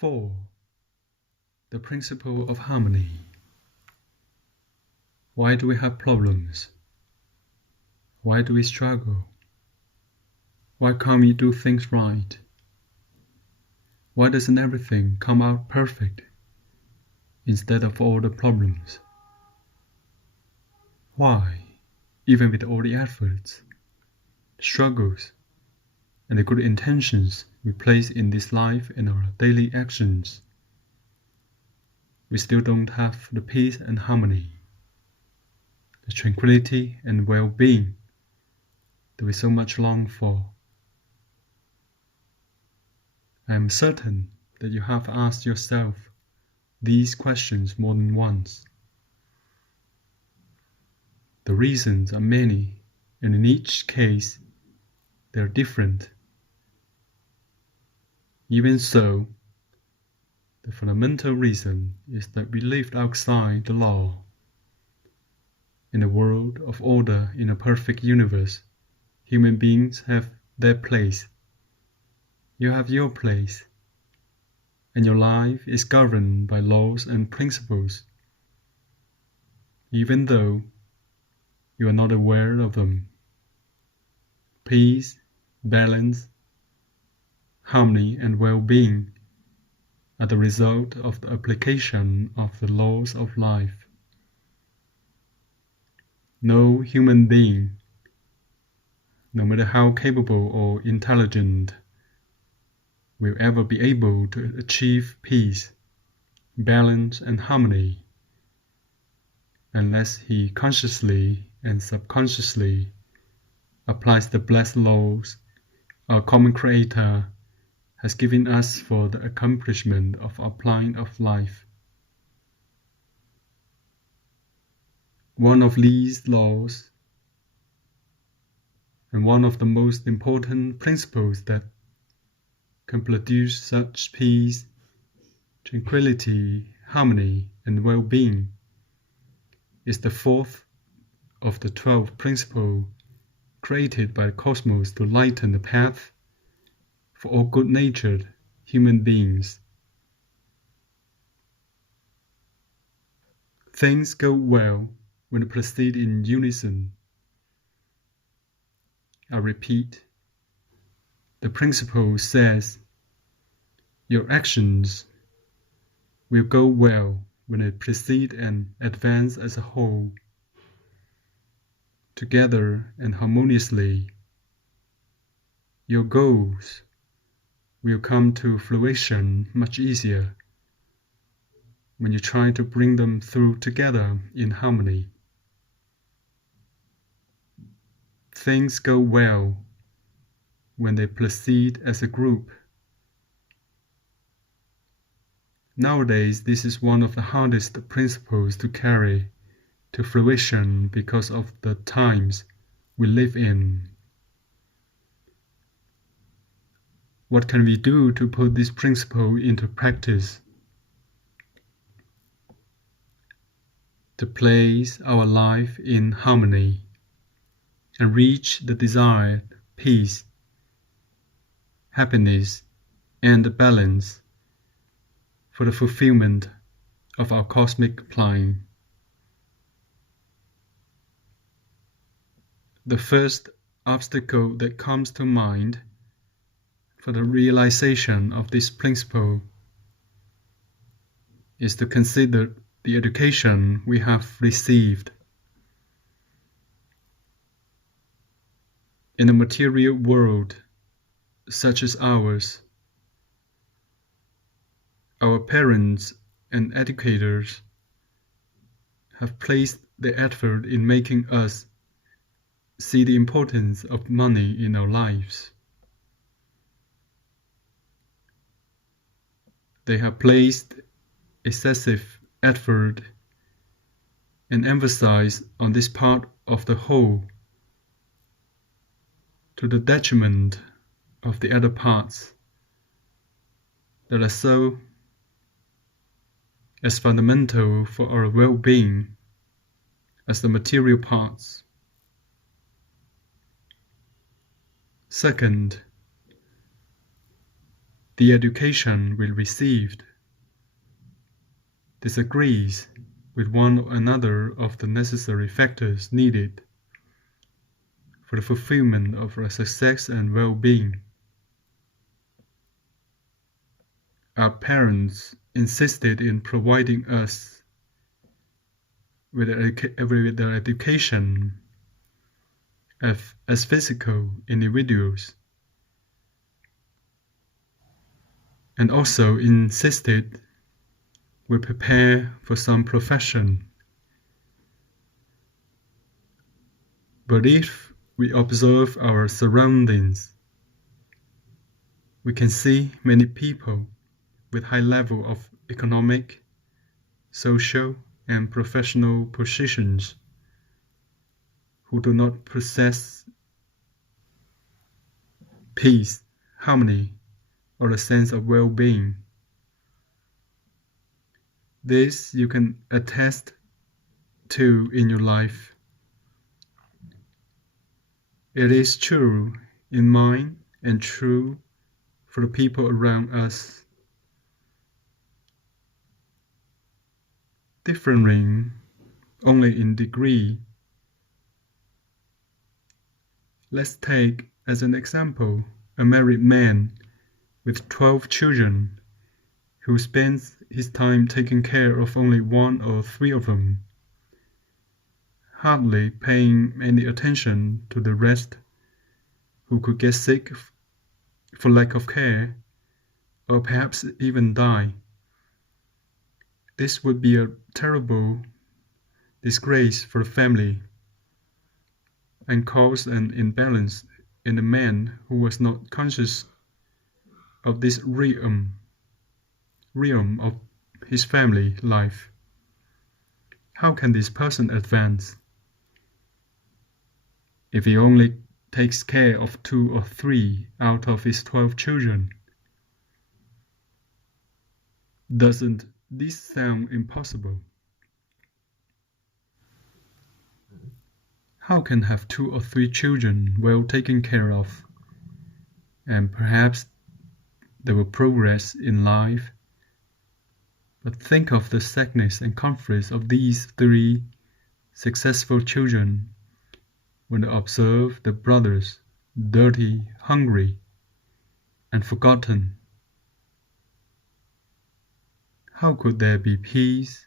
4. The principle of harmony. Why do we have problems? Why do we struggle? Why can't we do things right? Why doesn't everything come out perfect instead of all the problems? Why, even with all the efforts, the struggles, and the good intentions we place in this life and our daily actions, we still don't have the peace and harmony, the tranquility and well-being that we so much long for? I am certain that you have asked yourself these questions more than once. The reasons are many, and in each case, they are different. Even so, the fundamental reason is that we live outside the law. In a world of order in a perfect universe, human beings have their place. You have your place, and your life is governed by laws and principles, even though you are not aware of them. Peace, balance, harmony, and well-being are the result of the application of the laws of life. No human being, no matter how capable or intelligent, will ever be able to achieve peace, balance, and harmony unless he consciously and subconsciously applies the blessed laws our common Creator has given us for the accomplishment of our plan of life. One of these laws, and one of the most important principles that can produce such peace, tranquility, harmony, and well-being, is the fourth of the 12 principles created by the cosmos to lighten the path for all good-natured human beings. Things go well when they proceed in unison. I repeat, the principle says your actions will go well when they proceed and advance as a whole, together and harmoniously. Your goals will come to fruition much easier when you try to bring them through together in harmony. Things go well when they proceed as a group. Nowadays, this is one of the hardest principles to carry to fruition because of the times we live in. What can we do to put this principle into practice? To place our life in harmony and reach the desired peace, happiness, and balance for the fulfillment of our cosmic plan. The first obstacle that comes to mind for the realization of this principle is to consider the education we have received. In a material world such as ours, our parents and educators have placed their effort in making us see the importance of money in our lives. They have placed excessive effort and emphasis on this part of the whole to the detriment of the other parts that are so as fundamental for our well-being as the material parts. Second, the education we received disagrees with one or another of the necessary factors needed for the fulfillment of our success and well-being. Our parents insisted in providing us with the education as physical individuals, and also insisted we prepare for some profession. But if we observe our surroundings, we can see many people with high level of economic, social, and professional positions who do not possess peace, harmony, or a sense of well-being. This you can attest to in your life. It is true in mine and true for the people around us. Differing only in degree. Let's take as an example a married man with 12 children who spends his time taking care of only one or three of them, hardly paying any attention to the rest who could get sick for lack of care, or perhaps even die. This would be a terrible disgrace for the family and cause an imbalance in the man who was not conscious of this realm of his family life. How can this person advance if he only takes care of 2 or 3 out of his 12 children? Doesn't this sound impossible? How can have 2 or 3 children well taken care of, and perhaps they will progress in life? But think of the sadness and comforts of these 3 successful children when they observe their brothers dirty, hungry, and forgotten. How could there be peace,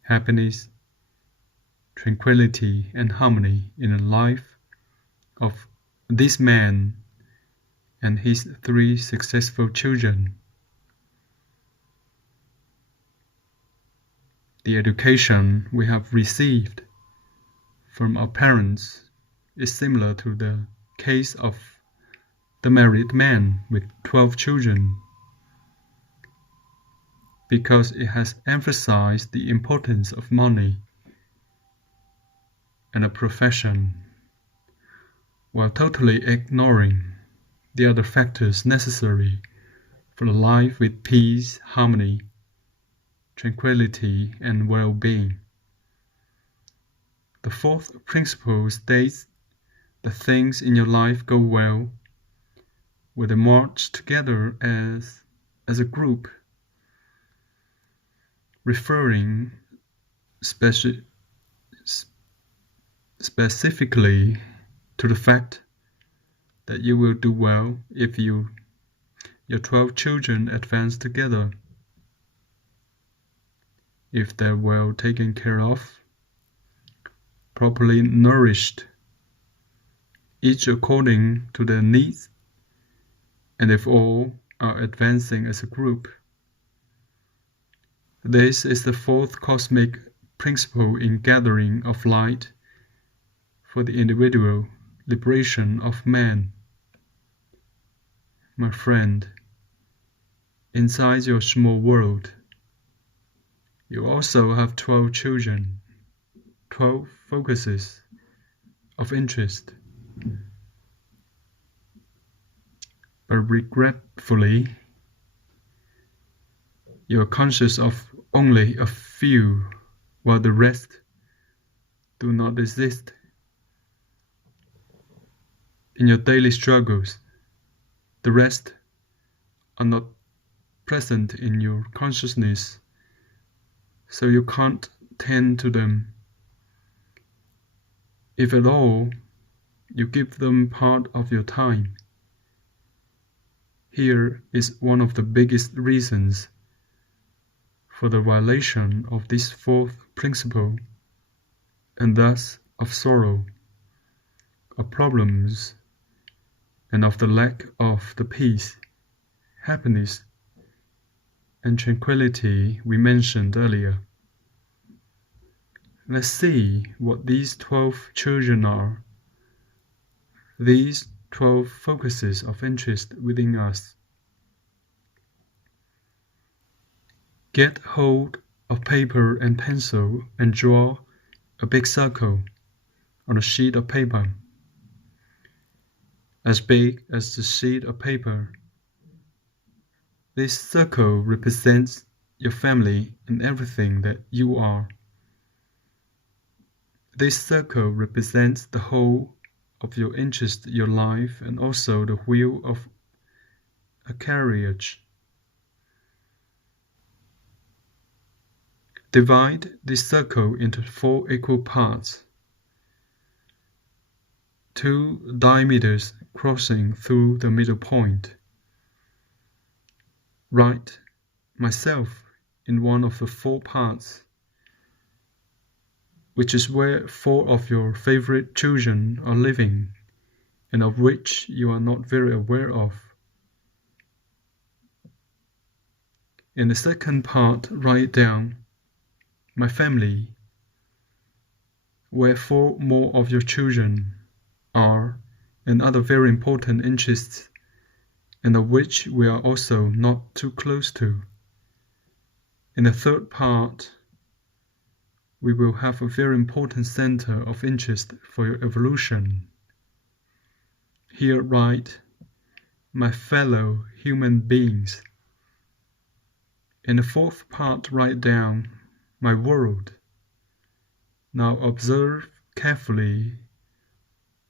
happiness, tranquility, and harmony in the life of this man and his 3 successful children? The education we have received from our parents is similar to the case of the married man with 12 children, because it has emphasized the importance of money and a profession, while totally ignoring the other factors necessary for a life with peace, harmony, tranquility, and well-being. The 4th principle states that things in your life go well when they march together as a group, referring specifically to the fact that you will do well if your 12 children advance together, if they're well taken care of, properly nourished, each according to their needs, and if all are advancing as a group. This is the 4th cosmic principle in gathering of light for the individual liberation of man. My friend, inside your small world, you also have 12 children, 12 focuses of interest. But regretfully, you are conscious of only a few, while the rest do not exist. In your daily struggles, the rest are not present in your consciousness, so you can't tend to them. If at all, you give them part of your time. Here is one of the biggest reasons for the violation of this fourth principle, and thus of sorrow, of problems, and of the lack of the peace, happiness, and tranquility we mentioned earlier. Let's see what these 12 children are. These 12 focuses of interest within us. Get hold of paper and pencil and draw a big circle on a sheet of paper, as big as the sheet of paper. This circle represents your family and everything that you are. This circle represents the whole of your interest, your life, and also the wheel of a carriage. Divide this circle into 4 equal parts, 2 diameters crossing through the middle point. Write myself in one of the 4 parts, which is where 4 of your favorite children are living, and of which you are not very aware of. In the second part, write down my family, where 4 more of your children are, and other very important interests, and of which we are also not too close to. In the third part, we will have a very important center of interest for your evolution. Here write, my fellow human beings. In the fourth part, write down, my world. Now observe carefully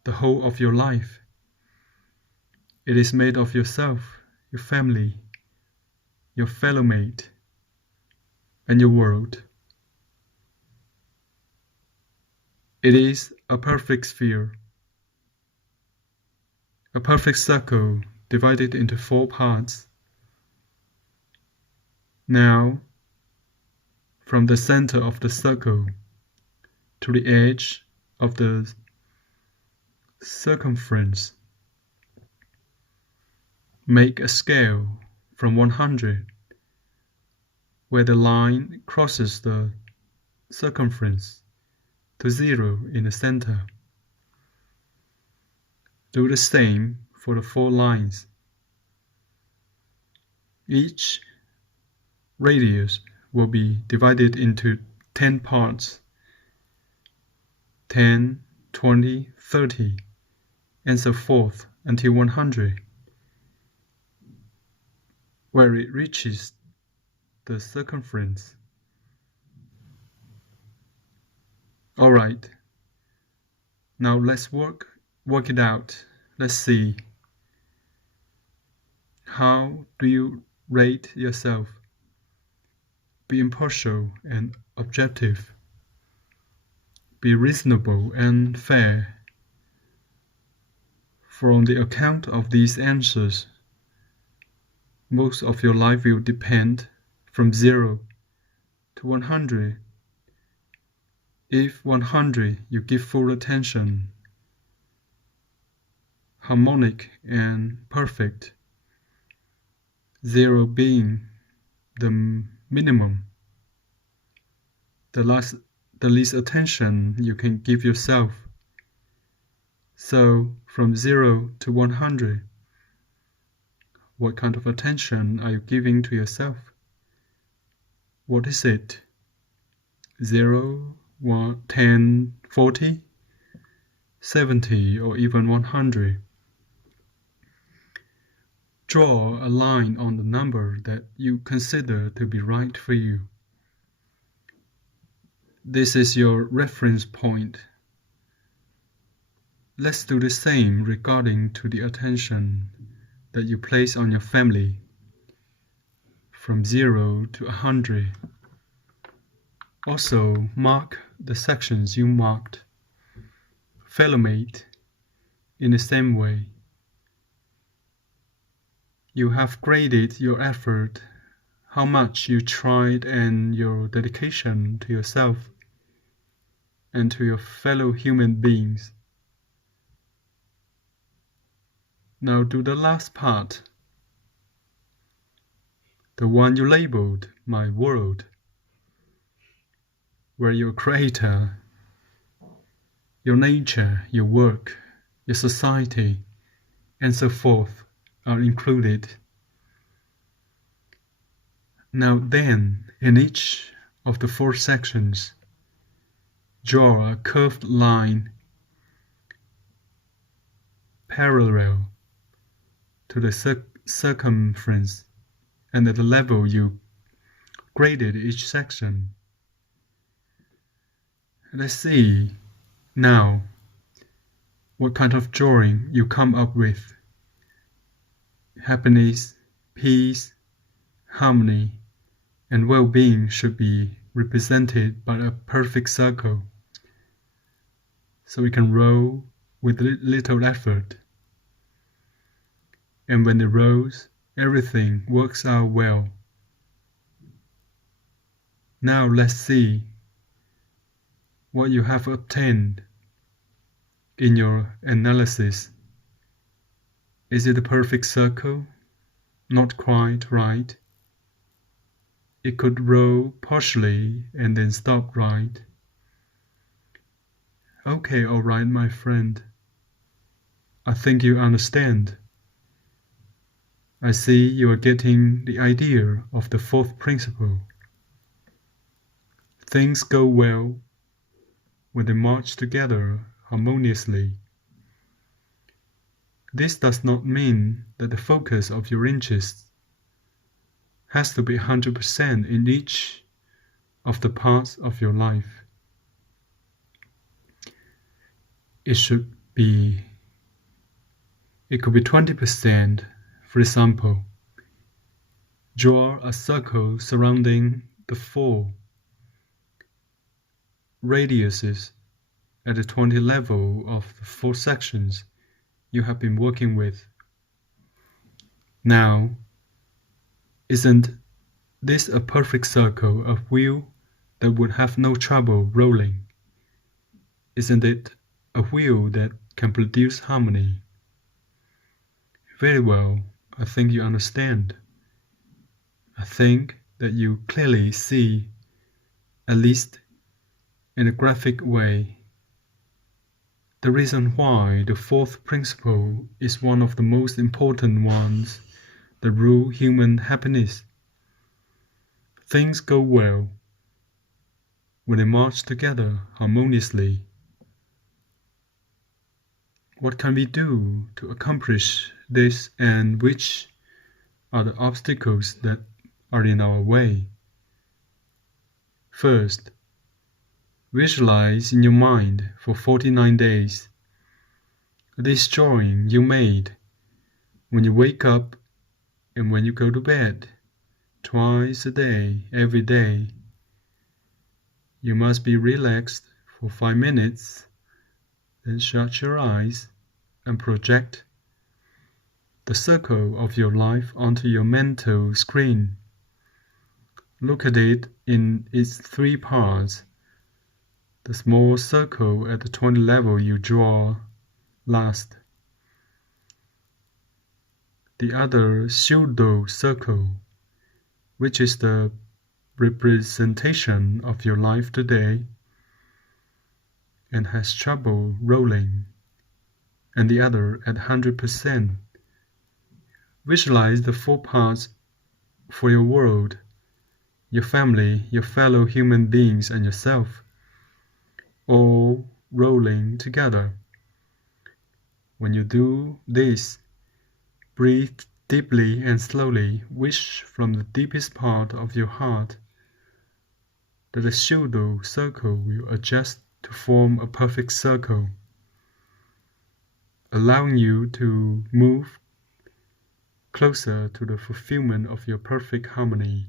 the whole of your life. It is made of yourself, your family, your fellow mate, and your world. It is a perfect sphere, a perfect circle divided into 4 parts. Now, from the center of the circle to the edge of the circumference, make a scale from 100, where the line crosses the circumference, to 0 in the center. Do the same for the 4 lines. Each radius will be divided into 10 parts, 10, 20, 30, and so forth until 100, where it reaches the circumference. All right, now let's work it out. Let's see. How do you rate yourself? Be impartial and objective. Be reasonable and fair. For on the account of these answers, most of your life will depend from 0 to 100. If 100 you give full attention, harmonic and perfect, 0 being the minimum, the least attention you can give yourself. So from 0 to 100, what kind of attention are you giving to yourself? What is it? 0, 1, 10, 40, 70, or even 100? Draw a line on the number that you consider to be right for you. This is your reference point. Let's do the same regarding to the attention that you place on your family. from 0 to 100. Also, mark the sections you marked. Filmate in the same way. You have graded your effort, how much you tried, and your dedication to yourself and to your fellow human beings. Now do the last part, the one you labeled My World, where your creator, your nature, your work, your society, and so forth are included. Now then, in each of the 4 sections, draw a curved line parallel to the circumference and at the level you graded each section. Let's see now what kind of drawing you come up with. Happiness, peace, harmony, and well-being should be represented by a perfect circle, so we can roll with little effort. And when it rolls, everything works out well. Now let's see what you have obtained in your analysis. Is it a perfect circle? Not quite right. It could roll partially and then stop right. Okay, all right, my friend. I think you understand. I see you are getting the idea of the 4th principle. Things go well when they march together harmoniously. This does not mean that the focus of your interests has to be 100% in each of the parts of your life. It could be 20%. For example, draw a circle surrounding the 4 radiuses at the 20 level of the 4 sections you have been working with. Now, isn't this a perfect circle, a wheel that would have no trouble rolling? Isn't it a wheel that can produce harmony? Very well, I think you understand. I think that you clearly see, at least in a graphic way, the reason why the 4th principle is one of the most important ones that rule human happiness. Things go well when they march together harmoniously. What can we do to accomplish this, and which are the obstacles that are in our way? First, visualize in your mind for 49 days this drawing you made when you wake up and when you go to bed, twice a day, every day. You must be relaxed for 5 minutes, then shut your eyes and project the circle of your life onto your mental screen. Look at it in its 3 parts. The small circle at the 20 level you draw last. The other pseudo circle, which is the representation of your life today and has trouble rolling, and the other at 100%. Visualize the 4 parts for your world, your family, your fellow human beings, and yourself, all rolling together. When you do this, breathe deeply and slowly. Wish from the deepest part of your heart that the pseudo circle will adjust to form a perfect circle, allowing you to move closer to the fulfillment of your perfect harmony.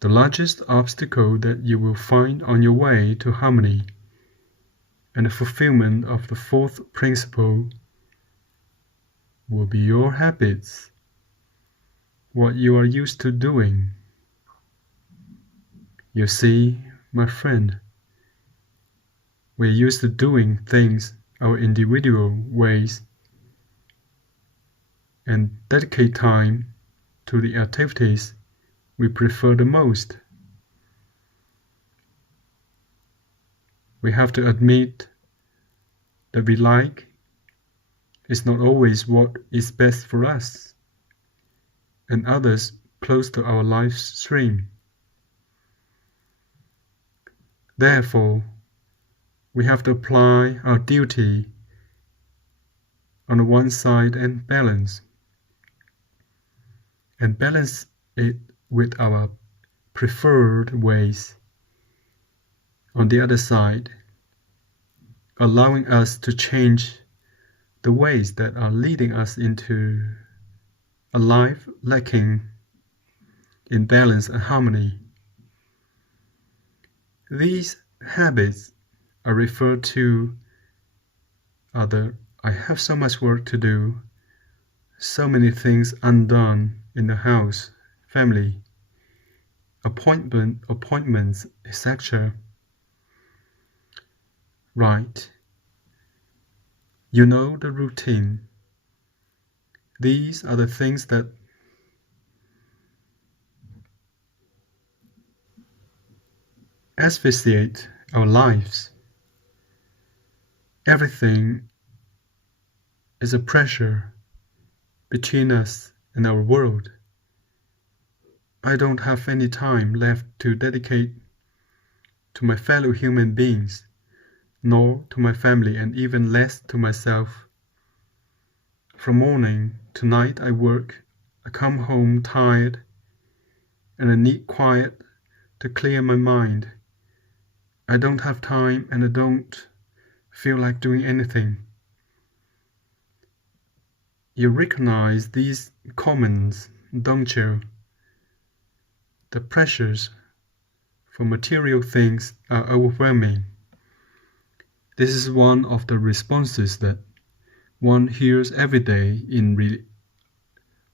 The largest obstacle that you will find on your way to harmony and the fulfillment of the fourth principle will be your habits, what you are used to doing. You see, my friend, we're used to doing things our individual ways and dedicate time to the activities we prefer the most. We have to admit that we like is not always what is best for us and others close to our life stream. Therefore, we have to apply our duty on the one side and balance it with our preferred ways on the other side, allowing us to change the ways that are leading us into a life lacking in balance and harmony. These habits are referred to other I have so much work to do, so many things undone in the house, family, appointments, etc. Right. You know the routine. These are the things that asphyxiate our lives. Everything is a pressure between us and our world. I don't have any time left to dedicate to my fellow human beings, nor to my family, and even less to myself. From morning to night I work, I come home tired, and I need quiet to clear my mind. I don't have time and I don't feel like doing anything. You recognize these comments, don't you? The pressures for material things are overwhelming. This is one of the responses that one hears every day in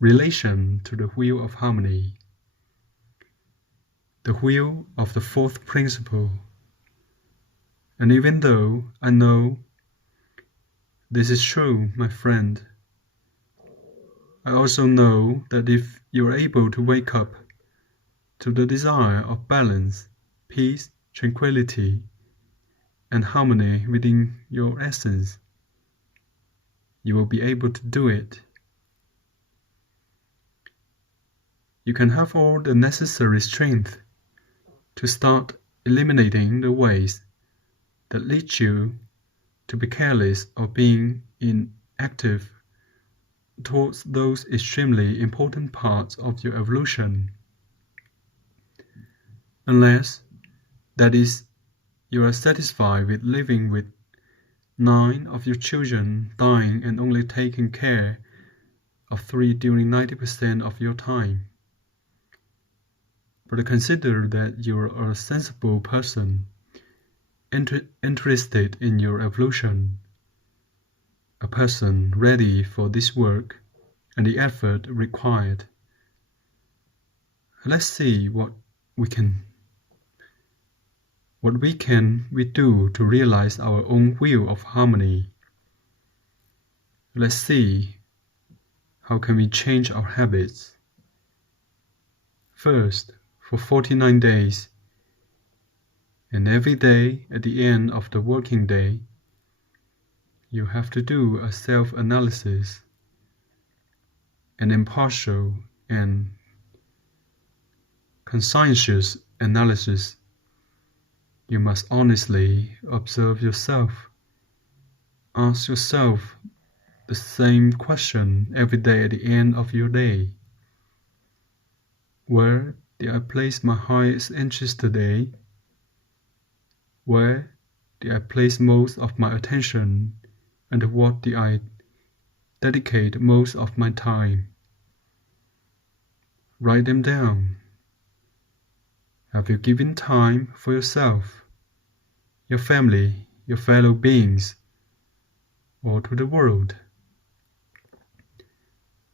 relation to the wheel of harmony, the wheel of the fourth principle. And even though I know this is true, my friend, I also know that if you are able to wake up to the desire of balance, peace, tranquility, and harmony within your essence, you will be able to do it. You can have all the necessary strength to start eliminating the ways that lead you to be careless or being inactive towards those extremely important parts of your evolution. Unless, that is, you are satisfied with living with 9 of your children dying and only taking care of 3 during 90% of your time. But consider that you are a sensible person, interested in your evolution, a person ready for this work and the effort required. Let's see what we do to realize our own wheel of harmony. Let's see how can we change our habits. First, for 49 days, and every day at the end of the working day, you have to do a self-analysis, an impartial and conscientious analysis. You must honestly observe yourself. Ask yourself the same question every day at the end of your day. Where did I place my highest interest today? Where did I place most of my attention, and what did I dedicate most of my time? Write them down. Have you given time for yourself, your family, your fellow beings, or to the world?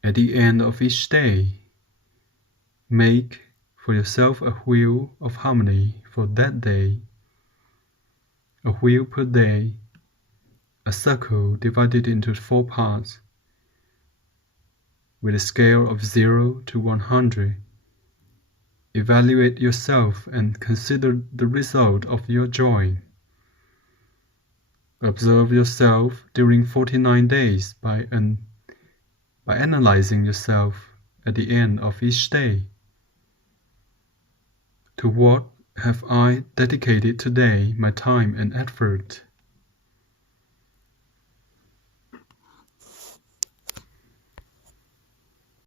At the end of each day, make for yourself a wheel of harmony for that day, a wheel per day, a circle divided into 4 parts, with a scale of 0 to 100. Evaluate yourself and consider the result of your drawing. Observe yourself during 49 days by analyzing yourself at the end of each day. To what have I dedicated today my time and effort?